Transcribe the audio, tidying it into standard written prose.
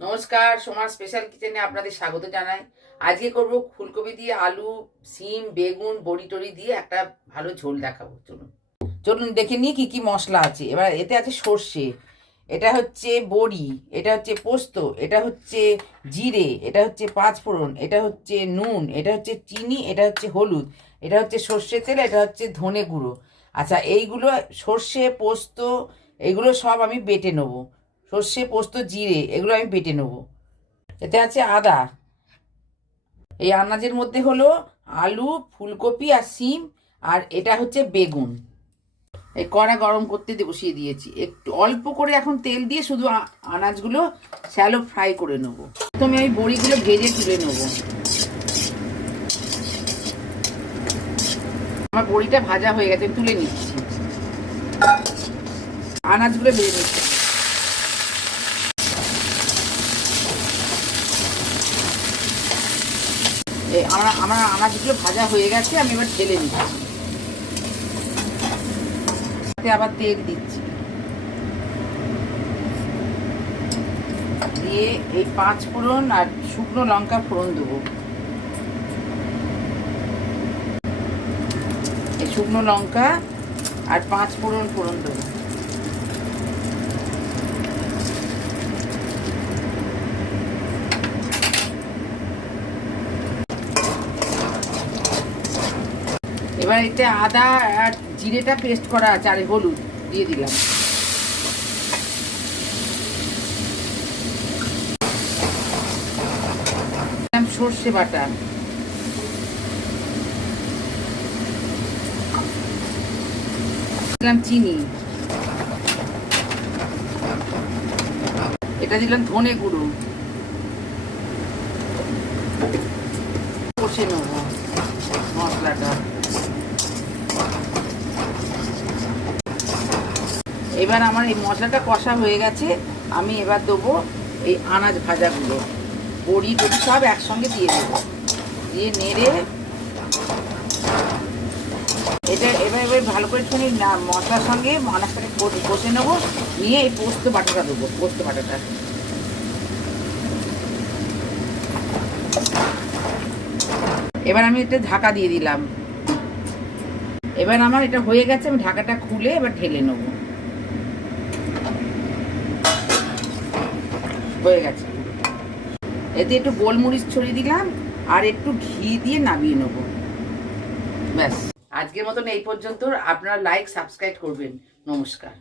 নমস্কার, সোমার স্পেশাল কিচেনে আপনাদের স্বাগত জানাই। আজকে করব ফুলকপি দিয়ে আলু, সিম, বেগুন, বড়ি টড়ি দিয়ে একটা ভালো ঝোল দেখাবো। চলুন চলুন দেখে নিই কি কি মশলা আছে। এবার এতে আছে সর্ষে, এটা হচ্ছে বড়ি, এটা হচ্ছে পোস্ত, এটা হচ্ছে জিরে, এটা হচ্ছে পাঁচফোড়ন, এটা হচ্ছে নুন, এটা হচ্ছে চিনি, এটা হচ্ছে হলুদ, এটা হচ্ছে সর্ষে তেল, এটা হচ্ছে ধনে গুঁড়ো। আচ্ছা, এইগুলো সর্ষে পোস্ত এইগুলো সব আমি বেটে নেবো। সর্ষে পোস্ত জিরে এগুলো আমি বেটে নেব। এতে আছে আদা। এই আনাজের মধ্যে হলো আলু, ফুলকপি আর সিম, আর এটা হচ্ছে বেগুন। এই কড়া গরম করতে বসিয়ে দিয়েছি, একটু অল্প করে এখন তেল দিয়ে শুধু আনাজগুলো শ্যালো ফ্রাই করে নেবো। প্রথমে আমি বড়িগুলো ভেজে তুলে নেবো। আমার বড়িটা ভাজা হয়ে গেছে, তুলে নিচ্ছি। আনাজগুলো ভেজে নিচ্ছি। আমার আনাজগুলো ভাজা হয়ে গেছে, আমি এবার ঢেলে নিচ্ছি। আবার তেল দিচ্ছি, দিয়ে এই পাঁচফোড়ন আর শুকনো লঙ্কা ফোড়ন দেবো। এই শুকনো লঙ্কা আর পাঁচফোড়ন ফোড়ন দেবো। এবার এতে আদা আর জিরেটা পেস্ট করা আছে, আর হলুদ দিয়ে দিলাম। সর্ষে বাটা, দিলাম চিনি, এটা দিলাম ধনে গুঁড়ো। কষে নেব মশলাটা। এবার আমার এই মশলাটা কষা হয়ে গেছে, আমি এবার দেবো এই আনাজ ভাজাগুলো, বড়ি টড়ি সব একসঙ্গে দিয়ে দেবো। দিয়ে নেড়ে এটা এবার ভালো করে শুনি না, মশলার সঙ্গে আনাজটাকে কষে নেবো। নিয়ে এই পোস্ত বাটাটা দেবো, পোস্ত বাটাটা। এবার আমি এটা ঢাকা দিয়ে দিলাম। এবার আমার এটা হয়ে গেছে, আমি ঢাকাটা খুলে এবার ঢেলে নেব। হয়ে গেছে। এতে একটু গোলমরিচ ছড়িয়ে দিলাম আর একটু ঘি দিয়ে নামিয়ে নেব। ব্যাস, আজকের মতন এই পর্যন্ত। আপনারা লাইক সাবস্ক্রাইব করবেন। নমস্কার।